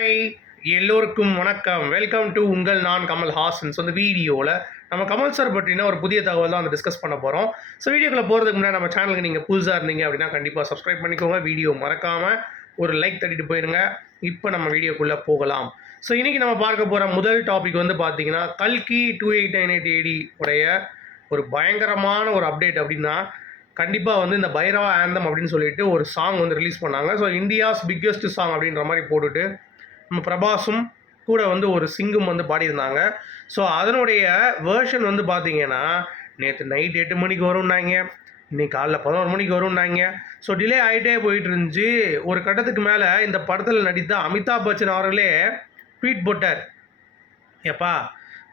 Hi, எல்லோருக்கும் வணக்கம். Welcome to உங்கள் நான் கமல் ஹாசன். ஸோ இந்த வீடியோவில் நம்ம கமல் சார் பற்றின ஒரு புதிய தகவல் தான் வந்து டிஸ்கஸ் பண்ண போகிறோம். ஸோ வீடியோக்குள்ளே போகிறதுக்கு முன்னாடி நம்ம சேனலுக்கு நீங்கள் புதுசாக இருந்தீங்க அப்படின்னா கண்டிப்பாக சப்ஸ்கிரைப் பண்ணிக்கோங்க. வீடியோ மறக்காமல் ஒரு லைக் தட்டிட்டு போயிருங்க. இப்போ நம்ம வீடியோக்குள்ளே போகலாம். ஸோ இன்றைக்கி நம்ம பார்க்க போகிற முதல் டாபிக் வந்து பார்த்தீங்கன்னா கல்கி 2898 AD உடைய ஒரு பயங்கரமான ஒரு அப்டேட் அப்படின்னா கண்டிப்பாக வந்து இந்த பைரவா ஆந்தம் அப்படின்னு சொல்லிட்டு ஒரு சாங் வந்து ரிலீஸ் பண்ணாங்க. ஸோ இந்தியாஸ் பிக்கெஸ்ட் சாங் அப்படின்ற மாதிரி போட்டுட்டு நம்ம பிரபாஸும் கூட வந்து ஒரு சிங்கும் வந்து பாடியிருந்தாங்க. ஸோ அதனுடைய வேர்ஷன் வந்து பார்த்தீங்கன்னா நேற்று நைட் 8 மணிக்கு வரும்னாங்க, இன்னைக்கு காலைல 11 மணிக்கு வரும்னாங்க. ஸோ டிலே ஆகிட்டே போயிட்டு இருந்துச்சு. ஒரு கட்டத்துக்கு மேலே இந்த படத்தில் நடித்த அமிதாப் பச்சன் அவர்களே ட்வீட் போட்டார், ஏப்பா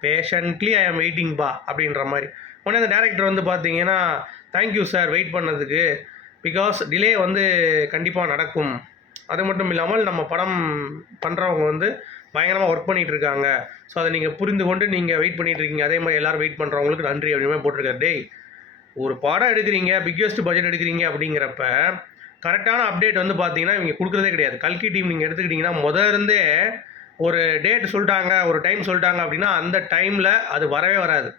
பேஷண்ட்லி ஐ ஆம் வெயிட்டிங் பா அப்படின்ற மாதிரி. உடனே அந்த டேரக்டர் வந்து பார்த்தீங்கன்னா தேங்க்யூ சார் வெயிட் பண்ணதுக்கு, பிகாஸ் டிலே வந்து கண்டிப்பாக நடக்கும். அது மட்டும் இல்லாமல் நம்ம படம் பண்ணுறவங்க வந்து பயங்கரமாக ஒர்க் பண்ணிகிட்டு இருக்காங்க. ஸோ அதை நீங்கள் புரிந்து கொண்டு நீங்கள் வெயிட் பண்ணிகிட்டு இருக்கீங்க. அதே மாதிரி எல்லோரும் வெயிட் பண்ணுறவங்களுக்கு நன்றி அப்படின்னு போட்டிருக்காரு. டேய், ஒரு படம் எடுக்கிறீங்க, பிக்கெஸ்ட் பட்ஜெட் எடுக்கிறீங்க அப்படிங்கிறப்ப கரெக்டான அப்டேட் வந்து பார்த்தீங்கன்னா இவங்க கொடுக்குறதே கிடையாது. கல்கி டீம் நீங்கள் எடுத்துக்கிட்டிங்கன்னா இருந்தே ஒரு டேட் சொல்லிட்டாங்க, ஒரு டைம் சொல்லிட்டாங்க அப்படின்னா அந்த டைமில் அது வரவே வராது,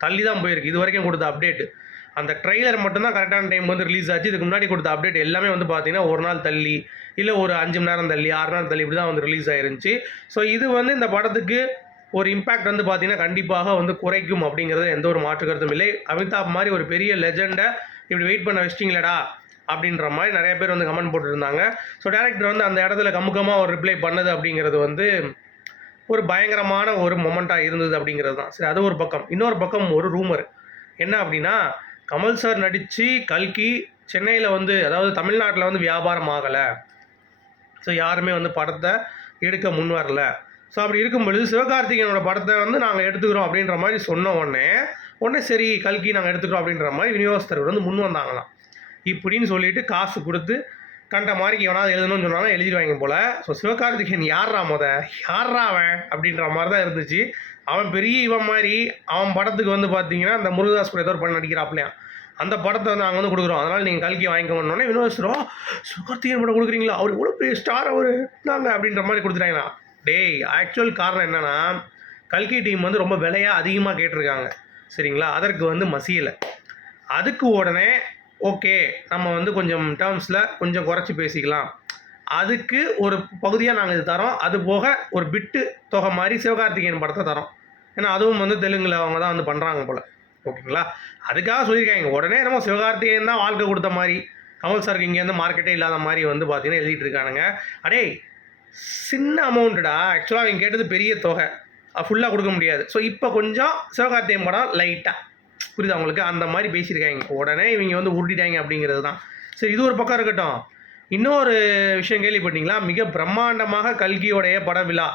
தள்ளி தான் போயிருக்கு. இது வரைக்கும் கொடுத்த அப்டேட் அந்த ட்ரெய்லர் மட்டும்தான் கரெக்டான டைம் வந்து ரிலீஸ் ஆச்சு. இதுக்கு முன்னாடி கொடுத்த அப்டேட் எல்லாமே வந்து பார்த்தீங்கன்னா ஒரு நாள் தள்ளி, இல்லை ஒரு 5 மணி நேரம் தள்ளி, 6 நாள் தள்ளி இப்படி தான் வந்து ரிலீஸ் ஆயிருந்துச்சு. ஸோ இது வந்து இந்த படத்துக்கு ஒரு இம்பேக்ட் வந்து பார்த்தீங்கன்னா கண்டிப்பாக வந்து குறைக்கும் அப்படிங்கிறது எந்த ஒரு மாற்று கருத்தும் இல்லை. அமிதாப் மாதிரி ஒரு பெரிய லெஜெண்டை இப்படி வெயிட் பண்ண வச்சிட்டிங்களடா அப்படின்ற மாதிரி நிறைய பேர் வந்து கமெண்ட் போட்டுருந்தாங்க. ஸோ டேரக்டர் வந்து அந்த இடத்துல கமுக்கமாக ஒரு ரிப்ளை பண்ணது அப்படிங்கிறது வந்து ஒரு பயங்கரமான ஒரு மொமெண்ட்டாக இருந்தது அப்படிங்கிறது தான். சரி, அது ஒரு பக்கம். இன்னொரு பக்கம் ஒரு ரூமர் என்ன அப்படின்னா, கமல் சார் நடித்து கல்கி சென்னையில் வந்து, அதாவது தமிழ்நாட்டில் வந்து வியாபாரம் ஆகலை. ஸோ யாருமே வந்து படத்தை எடுக்க முன் வரல. ஸோ அப்படி இருக்கும் பொழுது சிவகார்த்திகேயனோட படத்தை வந்து நாங்கள் எடுத்துக்கிறோம் அப்படின்ற மாதிரி சொன்ன உடனே சரி கல்கி நாங்கள் எடுத்துக்கிறோம் அப்படின்ற மாதிரி விநியோகஸ்தர் வந்து முன் வந்தாங்களாம். இப்படின்னு சொல்லிட்டு காசு கொடுத்து கண்ட மாதிரி எவனாவது எழுதணும்னு சொன்னாலும் எழுதிடுவாங்க போல். ஸோ சிவகார்த்திகேயன் யார்ரா யார்ரா அவன் அப்படின்ற மாதிரி தான் இருந்துச்சு. அவன் பெரிய இவன் மாதிரி அவன் படத்துக்கு வந்து பார்த்தீங்கன்னா அந்த முருகதாஸ் கூட ஏதோ ஒரு பண்ண நடிக்கிறாப்லையா, அந்த படத்தை வந்து நாங்கள் வந்து கொடுக்குறோம், அதனால் நீங்கள் கல்கி வாங்கிக்கணுன்னே வினோஸ்ரோ சிவகார்த்திகேயன் படம் கொடுக்குறீங்களா, அவர் எவ்வளோ பெரிய ஸ்டார் அவர் நாங்கள் அப்படின்ற மாதிரி கொடுத்துட்டாங்களா. டேய், ஆக்சுவல் காரணம் என்னென்னா கல்கி டீம் வந்து ரொம்ப விலையாக அதிகமாக கேட்டிருக்காங்க, சரிங்களா. அதற்கு வந்து மசியலை. அதுக்கு உடனே ஓகே நம்ம வந்து கொஞ்சம் டேர்ம்ஸில் கொஞ்சம் குறைச்சி பேசிக்கலாம், அதுக்கு ஒரு பகுதியாக நாங்கள் இது தரோம், அது போக ஒரு பிட்டு தொகை மாதிரி சிவகார்த்திகேயன் படத்தை தரோம். ஏன்னா அதுவும் வந்து தெலுங்கில் அவங்க தான் வந்து பண்ணுறாங்க போல், ஓகேங்களா. அதுக்காக சொல்லியிருக்காங்க. உடனே நம்ம சிவகார்த்திகேயன் தான் வாழ்க்கை கொடுத்த மாதிரி, கமல் சாருக்கு இங்கேருந்து மார்க்கெட்டே இல்லாத மாதிரி வந்து பார்த்தீங்கன்னா எழுதிட்டு இருக்கானுங்க. அடே சின்ன அமௌண்ட்டுடா, ஆக்சுவலாக அவங்க கேட்டது பெரிய தொகை, ஃபுல்லாக கொடுக்க முடியாது. ஸோ இப்போ கொஞ்சம் சிவகார்த்திகேயன் படம் லைட்டாக புரியுது அவங்களுக்கு, அந்த மாதிரி பேசியிருக்காங்க. உடனே இவங்க வந்து உருட்டிட்டாங்க அப்படிங்கிறது தான். சரி, இது ஒரு பக்கம் இருக்கட்டும். இன்னொரு விஷயம் கேள்விப்பட்டீங்களா, மிக பிரம்மாண்டமாக கல்கியோடைய பட விழா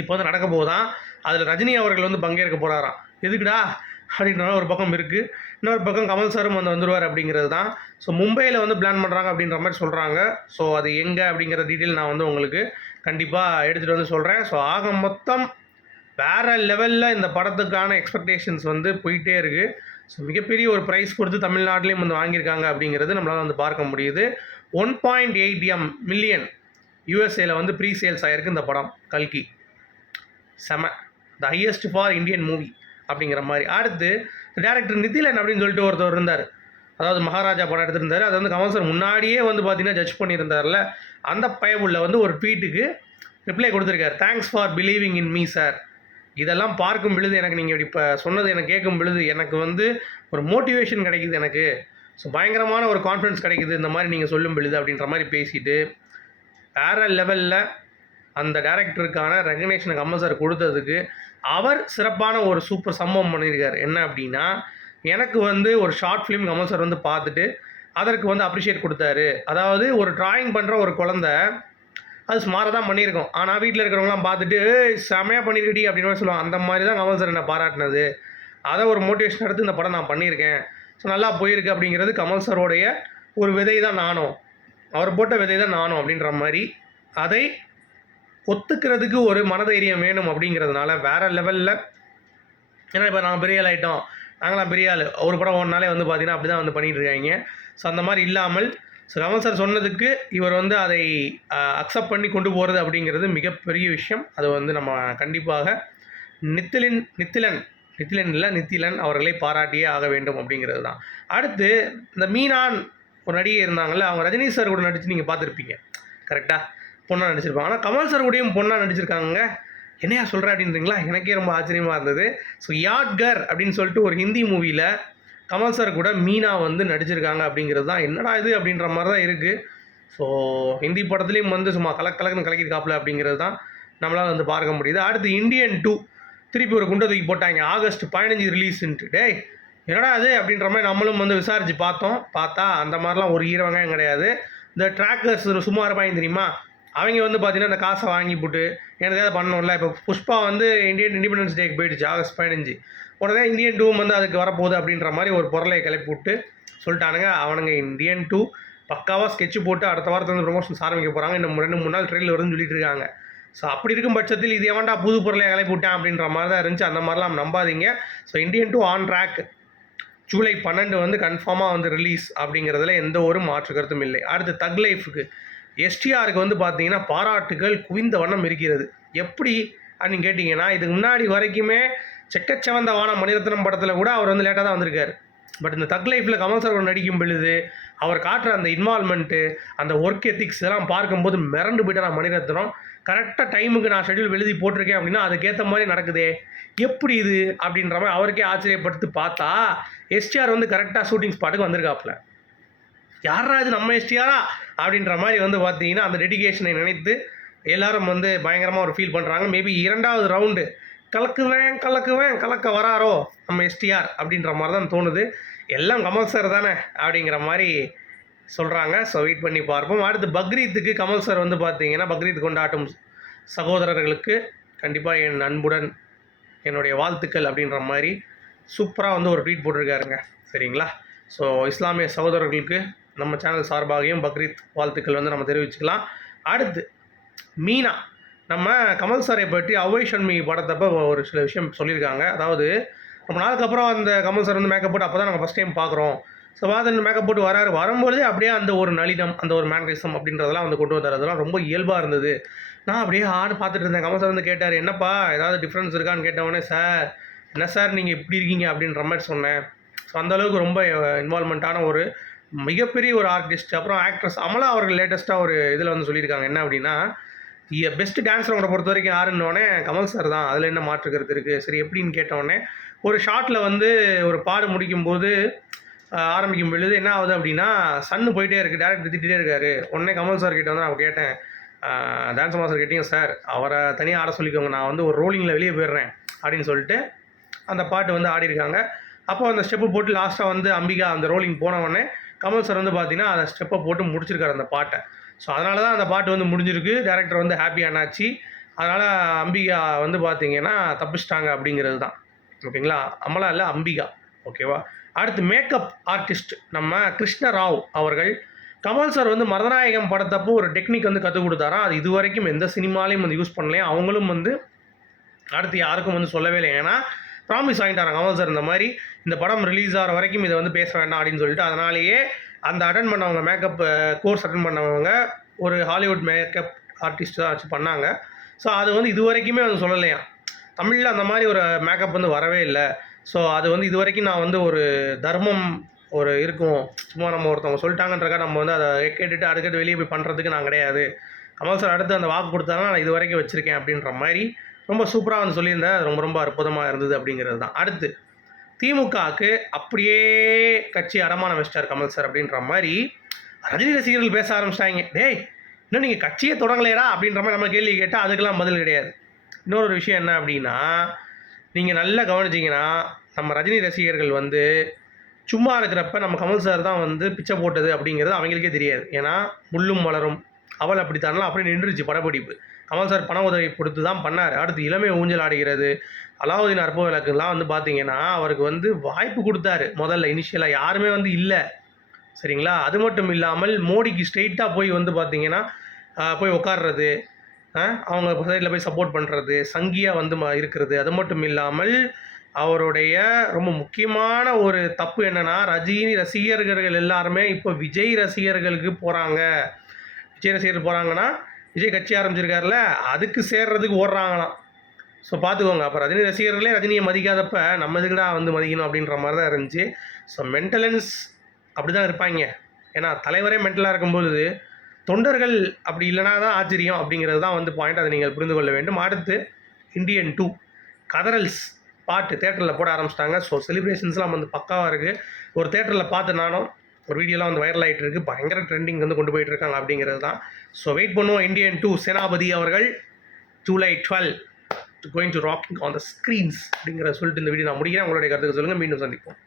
இப்போ வந்து நடக்க போகுதான். அதில் ரஜினி அவர்கள் வந்து பங்கேற்க போகிறாராம். எதுக்குடா அப்படின்ற ஒரு பக்கம் இருக்குது. இன்னொரு பக்கம் கமல் சாரும் வந்து வந்துடுவார் அப்படிங்கிறது தான். ஸோ மும்பையில் வந்து பிளான் பண்ணுறாங்க அப்படின்ற மாதிரி சொல்கிறாங்க. ஸோ அது எங்கே அப்படிங்கிற டீட்டெயில் நான் வந்து உங்களுக்கு கண்டிப்பாக எடுத்துகிட்டு வந்து சொல்கிறேன். ஸோ ஆக மொத்தம் வேறு லெவலில் இந்த படத்துக்கான எக்ஸ்பெக்டேஷன்ஸ் வந்து போயிட்டே இருக்குது. ஸோ மிகப்பெரிய ஒரு ப்ரைஸ் கொடுத்து தமிழ்நாட்டிலையும் வந்து வாங்கியிருக்காங்க அப்படிங்கிறது நம்மளால் வந்து பார்க்க முடியுது. 1.8 மில்லியன் யூஎஸ்ஏல வந்து ப்ரீ சேல்ஸ் ஆகிருக்கு இந்த படம் கல்கி. செம, the highest for Indian movie அப்படிங்கிற மாதிரி. அடுத்து டேரக்டர் நிதிலன் அப்படின்னு சொல்லிட்டு ஒருத்தர் இருந்தார், அதாவது மகாராஜா படம் எடுத்திருந்தார். அது வந்து கமல் சார் முன்னாடியே வந்து பார்த்தீங்கன்னா ஜட்ஜ் பண்ணியிருந்தார்ல, அந்த பயவுள்ள வந்து ஒரு ட்வீட்டுக்கு ரிப்ளை கொடுத்துருக்காரு. Thanks for believing in me sir. இதெல்லாம் பார்க்கும் பொழுது எனக்கு நீங்கள் இப்படி இப்போ சொன்னது எனக்கு கேட்கும் பொழுது எனக்கு வந்து ஒரு மோட்டிவேஷன் கிடைக்குது எனக்கு. ஸோ பயங்கரமான ஒரு கான்ஃபிடன்ஸ் கிடைக்குது இந்த மாதிரி நீங்கள் சொல்லும் பொழுது அப்படின்ற மாதிரி பேசிட்டு வேறு லெவலில் அந்த டேரக்டருக்கான ரெகக்னேஷனை கமல் சார் கொடுத்ததுக்கு அவர் சிறப்பான ஒரு சூப்பர் சம்பவம் பண்ணியிருக்கார். என்ன அப்படின்னா, எனக்கு வந்து ஒரு ஷார்ட் ஃபிலிம் கமல் சார் வந்து பார்த்துட்டு அதற்கு வந்து அப்ரிஷியேட் கொடுத்தாரு. அதாவது ஒரு ட்ராயிங் பண்ணுற ஒரு குழந்தை அது சுமாராக தான் பண்ணியிருக்கோம், ஆனால் வீட்டில் இருக்கிறவங்களாம் பார்த்துட்டு செமையாக பண்ணியிருக்கடி அப்படின்னு சொல்லுவாங்க. அந்த மாதிரி தான் கமல் சார் என்னை பாராட்டினது. அதை ஒரு மோட்டிவேஷன் எடுத்து இந்த படம் நான் பண்ணியிருக்கேன், ஸோ நல்லா போயிருக்கு அப்படிங்கிறது கமல் சாரோடைய ஒரு விதை தான் நானும், அவர் போட்ட விதை தான் நானும் அப்படின்ற மாதிரி. அதை ஒத்துக்கிறதுக்கு ஒரு மனதைரியம் வேணும் அப்படிங்கிறதுனால வேறு லெவலில். ஏன்னா இப்போ நாங்கள் பெரிய ஆள் ஆகிட்டோம், நாங்களாம் பெரிய ஆள், ஒரு படம் ஓடினாலே வந்து பார்த்திங்கன்னா அப்படி தான் வந்து பண்ணிகிட்டு இருக்காங்க. ஸோ அந்த மாதிரி இல்லாமல் ஸோ கமல் சார் சொன்னதுக்கு இவர் வந்து அதை அக்செப்ட் பண்ணி கொண்டு போகிறது அப்படிங்கிறது மிகப்பெரிய விஷயம். அது வந்து நம்ம கண்டிப்பாக நித்திலன் அவர்களை பாராட்டியே ஆக வேண்டும் அப்படிங்கிறது தான். அடுத்து இந்த மீனான் ஒரு நடிகை இருந்தாங்கல்ல, அவங்க ரஜினி சார் கூட நடித்து நீங்கள் பார்த்துருப்பீங்க கரெக்டாக, பொண்ணாக நடிச்சிருப்பாங்க. ஆனால் கமல் சார் கூடயும் பொண்ணாக நடிச்சிருக்காங்க. என்னையா சொல்கிற அப்படின்றீங்களா? எனக்கே ரொம்ப ஆச்சரியமாக இருந்தது. ஸோ யாட்கர் அப்படின்னு சொல்லிட்டு ஒரு ஹிந்தி மூவியில் கமல் சார் கூட மீனா வந்து நடிச்சிருக்காங்க அப்படிங்கிறது தான் என்னடா இது அப்படின்ற மாதிரி தான் இருக்குது. ஸோ ஹிந்தி படத்துலேயும் வந்து சும்மா கலக்குன்னு கலக்கிருக்காப்புல அப்படிங்கிறது தான் நம்மளால் வந்து பார்க்க முடியுது. அடுத்து இந்தியன் 2 திருப்பி ஒரு குண்டை தூக்கி போட்டாங்க. ஆகஸ்ட் 15 ரிலீஸ்ன்ட்டு. டேய் என்னடா அது அப்படின்ற மாதிரி நம்மளும் வந்து விசாரித்து பார்த்தா அந்த மாதிரிலாம் ஒரு வெங்காயம் கிடையாது. இந்த ட்ராக்கர்ஸ் சும்மா இருப்பாங்க தெரியுமா, அவங்க வந்து பார்த்தீங்கன்னா இந்த காசை வாங்கி போட்டு எனக்கு ஏதாவது பண்ணணும்ல. இப்போ புஷ்பா வந்து இண்டிபெண்டன்ஸ் டேக்கு போயிடுச்சு ஆகஸ்ட் 15. உடனே இந்தியன் 2 வந்து அதுக்கு வரப்போகுது அப்படின்ற மாதிரி ஒரு பொருளை கிளப்பி விட்டு சொல்லிட்டானுங்க. அவனுங்க இந்தியன் 2 பக்காவாக ஸ்கெட்ச் போட்டு அடுத்த வாரத்தில் வந்து ப்ரொமோஷன்ஸ் ஆரம்பிக்க போகிறாங்க. இன்னும் 2-3 நாள் ட்ரெயிலில் வரும்னு சொல்லிட்டு இருக்காங்க. ஸோ அப்படி இருக்கும் பட்சத்தில் இது எவன்டா புது பொருளை கிளப்பி விட்டேன் அப்படின்ற மாதிரி தான் இருந்துச்சு. அந்த மாதிரிலாம் நம்பாதீங்க. So Indian 2 on track. July 12 வந்து கன்ஃபார்மாக வந்து ரிலீஸ் அப்படிங்கிறதுல எந்த ஒரு மாற்று கருத்தும் இல்லை. அடுத்து தக் லைஃபுக்கு எஸ்டிஆருக்கு வந்து பார்த்தீங்கன்னா பாராட்டுகள் குவிந்த வண்ணம் இருக்கிறது. எப்படி அப்படின்னு கேட்டிங்கன்னா, இதுக்கு முன்னாடி வரைக்குமே செக்கச்சவந்த வானம் மணிரத்னம் படத்தில் கூட அவர் வந்து லேட்டாக தான் வந்திருக்காரு. பட் இந்த தக் லைஃப்பில் கமல் சார் நடிக்கும் பொழுது அவர் காட்டுற அந்த இன்வால்மெண்ட்டு, அந்த ஒர்க் எத்திக்ஸ் இதெல்லாம் பார்க்கும்போது மிரண்டு போயிட்டு நான் மணிரத்னம் கரெக்டாக டைமுக்கு நான் ஷெட்யூல் எழுதி போட்டிருக்கேன் அப்படின்னா அதுக்கேற்ற மாதிரி நடக்குதே, எப்படி இது அப்படின்ற மாதிரி அவருக்கே ஆச்சரியப்படுத்தி பார்த்தா எஸ்டிஆர் வந்து கரெக்டாக ஷூட்டிங் ஸ்பாட்டுக்கு வந்திருக்காப்புல. யாரா இது நம்ம எஸ்டிஆரா அப்படின்ற மாதிரி வந்து பார்த்தீங்கன்னா அந்த டெடிகேஷனை நினைத்து எல்லாரும் வந்து பயங்கரமாக ஒரு ஃபீல் பண்ணுறாங்க. மேபி 2வது ரவுண்டு கலக்க வராரோ நம்ம எஸ்டிஆர் அப்படின்ற மாதிரி தான் தோணுது. எல்லாம் கமல் சார் தானே அப்படிங்கிற மாதிரி சொல்கிறாங்க. ஸோ வெயிட் பண்ணி பார்ப்போம். அடுத்து பக்ரீத்துக்கு கமல் சார் வந்து பார்த்தீங்கன்னா பக்ரீத் கொண்டாட்டும் சகோதரர்களுக்கு கண்டிப்பாக என் அன்புடன் என்னுடைய வாழ்த்துக்கள் அப்படின்ற மாதிரி சூப்பராக வந்து ஒரு ட்வீட் போட்டிருக்காருங்க. சரிங்களா? ஸோ இஸ்லாமிய சகோதரர்களுக்கு நம்ம சேனல் சார்பாகவும் பக்ரீத் வாழ்த்துக்கள் வந்து நம்ம தெரிவிச்சுக்கலாம். அடுத்து மீனா நம்ம கமல் சாரை பற்றி அவ்வை ஷண்மி படத்தப்போ ஒரு சில விஷயம் சொல்லியிருக்காங்க. அதாவது ரொம்ப நாளுக்கு அப்புறம் அந்த கமல் சார் வந்து மேக்கப் போட்டு அப்போ தான் நாங்கள் ஃபஸ்ட் டைம் பார்க்குறோம். ஸோ அந்த மேக்கப் போட்டு வரும்போதே அப்படியே அந்த ஒரு நளினம், அந்த ஒரு மேனரிசம் அப்படின்றதெல்லாம் வந்து கொண்டு வந்தார். அதெல்லாம் ரொம்ப இயல்பாக இருந்தது. நான் அப்படியே பார்த்துட்டு இருந்தேன். கமல் சார் வந்து கேட்டார், என்னப்பா ஏதாவது டிஃப்ரென்ஸ் இருக்கான்னு கேட்டவொடனே, சார் என்ன சார் நீங்கள் இப்படி இருக்கீங்க அப்படின்ற மாதிரி சொன்னேன். ஸோ அந்தளவுக்கு ரொம்ப இன்வால்மெண்ட்டான ஒரு மிகப்பெரிய ஒரு ஆர்டிஸ்ட். அப்புறம் ஆக்ட்ரஸ் அமலா அவர்கள் லேட்டஸ்ட்டாக ஒரு இதில் வந்து சொல்லியிருக்காங்க. என்ன அப்படின்னா, பெஸ்ட் டான்ஸர் அவனை பொறுத்த வரைக்கும் யாருன்னோடனே கமல் சார் தான், அதில் என்ன மாற்றுக்கிறது இருக்குது. சரி எப்படின்னு கேட்டவுடனே ஒரு ஷாட்டில் வந்து ஒரு பாடு முடிக்கும்போது ஆரம்பிக்கும் பொழுது என்ன ஆகுது அப்படின்னா சன்னு போயிட்டே இருக்குது, டேரக்டர் திட்டிகிட்டே இருக்காரு. உடனே கமல் சார் கிட்டே வந்து நான் கேட்டேன், டான்ஸ் மாஸ்டர் கேட்டீங்க சார் அவரை தனியாக ஆட சொல்லிக்கோங்க, நான் வந்து ஒரு ரோலிங்கில் வெளியே போயிடுறேன் அப்படின்னு சொல்லிட்டு அந்த பாட்டு வந்து ஆடிருக்காங்க. அப்போ அந்த ஸ்டெப்பு போட்டு லாஸ்ட்டாக வந்து அம்பிகா அந்த ரோலிங் போனவுடனே கமல் சார் வந்து பார்த்தீங்கன்னா அந்த ஸ்டெப்பை போட்டு முடிச்சிருக்காரு அந்த பாட்டை. ஸோ அதனால தான் அந்த பாட்டு வந்து முடிஞ்சிருக்கு. டேரக்டர் வந்து ஹாப்பியானாச்சு. அதனால் அம்பிகா வந்து பார்த்தீங்கன்னா தப்பிச்சிட்டாங்க அப்படிங்கிறது தான். ஓகேங்களா? அமலா இல்லை அம்பிகா. ஓகேவா? அடுத்து மேக்கப் ஆர்டிஸ்ட் நம்ம கிருஷ்ணராவ் அவர்கள் கமல் சார் வந்து மருதநாயகம் படத்தப்போ ஒரு டெக்னிக் வந்து கற்றுக் கொடுத்தாராம். அது இது வரைக்கும் எந்த சினிமாலையும் வந்து யூஸ் பண்ணலையே. அவங்களும் வந்து அடுத்து யாருக்கும் வந்து சொல்லவே இல்லை. ஏன்னா ப்ராமிஸ் வாங்கிட்டாராங்க கமல் சார், இந்த மாதிரி இந்த படம் ரிலீஸ் ஆகிற வரைக்கும் இதை வந்து பேச வேண்டாம் அப்படின்னு சொல்லிட்டு. அதனாலேயே அந்த அட்டன் பண்ணவங்க மேக்கப் கோர்ஸ் அட்டன் பண்ணவங்க ஒரு ஹாலிவுட் மேக்கப் ஆர்டிஸ்ட் தான் வச்சு பண்ணாங்க. ஸோ அது வந்து இது வரைக்குமே வந்து சொல்லலையா, தமிழில் அந்த மாதிரி ஒரு மேக்கப் வந்து வரவே இல்லை. ஸோ அது வந்து இது வரைக்கும் நான் வந்து ஒரு தர்மம் ஒரு இருக்கும், சும்மா நம்ம ஒருத்தவங்க சொல்லிட்டாங்கன்றக்கா நம்ம வந்து அதை கேட்டுட்டு அடுக்கட்டு வெளியே போய் பண்ணுறதுக்கு நான் கிடையாது. கமல் சார் அடுத்து அந்த வாக்கு கொடுத்தாங்க, நான் இது வரைக்கும் வச்சுருக்கேன் அப்படின்ற மாதிரி ரொம்ப சூப்பராக வந்து சொல்லியிருந்தேன். அது ரொம்ப ரொம்ப அற்புதமாக இருந்தது அப்படிங்கிறது தான். அடுத்து திமுகவுக்கு அப்படியே கட்சி அடமானம் வச்சிட்டார் கமல் சார் அப்படின்ற மாதிரி ரஜினி ரசிகர்கள் பேச ஆரம்பிச்சிட்டாங்க. டேய் இன்னும் நீங்கள் கட்சியே தொடங்கலையடா அப்படின்ற மாதிரி நம்ம கேள்வி கேட்டால் அதுக்கெல்லாம் பதில் கிடையாது. இன்னொரு விஷயம் என்ன அப்படின்னா, நீங்கள் நல்லா கவனிச்சிங்கன்னா நம்ம ரஜினி ரசிகர்கள் வந்து சும்மா இருக்கிறப்ப நம்ம கமல் சார் தான் வந்து பிச்சை போட்டது அப்படிங்கிறது அவங்களுக்கே தெரியாது. ஏன்னா முள்ளும் மலரும் அவள் அப்படித்தானலாம் அப்படி நின்றுச்சு படப்பிடிப்பு. கமல் சார் பண உதவி கொடுத்து தான் பண்ணார். அடுத்து இளமை ஊஞ்சல் ஆடுகிறது, அலாவுதீன் அற்புத விளக்குலாம் வந்து பார்த்தீங்கன்னா அவருக்கு வந்து வாய்ப்பு கொடுத்தாரு. முதல்ல இனிஷியலாக யாருமே வந்து இல்லை. சரிங்களா? அது மட்டும் இல்லாமல் மோடிக்கு ஸ்ட்ரெயிட்டாக போய் வந்து பார்த்தீங்கன்னா போய் உட்கார்றது, அவங்க சைடில் போய் சப்போர்ட் பண்ணுறது, சங்கியாக வந்து இருக்கிறது. அது மட்டும் இல்லாமல் அவருடைய ரொம்ப முக்கியமான ஒரு தப்பு என்னென்னா, ரஜினி ரசிகர்கள் எல்லாருமே இப்போ விஜய் ரசிகர்களுக்கு போகிறாங்க. விஜய் ரசிகர்கள் போகிறாங்கன்னா, விஜய் கட்சி ஆரம்பிச்சிருக்காருல, அதுக்கு சேர்றதுக்கு ஓடுறாங்களாம். ஸோ பார்த்துக்கோங்க. அப்போ ரஜினி ரசிகர்களே ரஜினியை மதிக்காதப்ப நம்ம எதுக்குடா வந்து மதிக்கணும் அப்படின்ற மாதிரி தான் இருந்துச்சு. ஸோ மென்டலன்ஸ் அப்படி தான் இருப்பாங்க. ஏன்னா தலைவரே மென்டலாக இருக்கும்போது தொண்டர்கள் அப்படி இல்லைனா தான் ஆச்சரியம் அப்படிங்கிறது தான் வந்து பாயிண்ட். அதை நீங்கள் புரிந்து கொள்ள வேண்டும். அடுத்து இந்தியன் 2 கதரல்ஸ் பாட்டு தேட்டரில் போட ஆரம்பிச்சிட்டாங்க. ஸோ செலிப்ரேஷன்ஸ்லாம் வந்து பக்காவாக இருக்குது. ஒரு தேட்டரில் பார்த்து நானும் ஒரு வீடியோலாம் வந்து வைரல் ஆகிட்டு இருக்குது. பயங்கர ட்ரெண்டிங் வந்து கொண்டு போயிட்டு இருக்காங்க அப்படிங்கிறது தான். ஸோ வெயிட் பண்ணுவோம். இந்தியன் 2 சேனாபதி அவர்கள் July 12 going to rocking on the screens அப்படிங்கிற சொல்லிட்டு இந்த வீடியோ நான் முடிக்கிறேன். உங்களுடைய கருத்துக்கு சொல்லுங்கள். மீண்டும் சந்திப்போம்.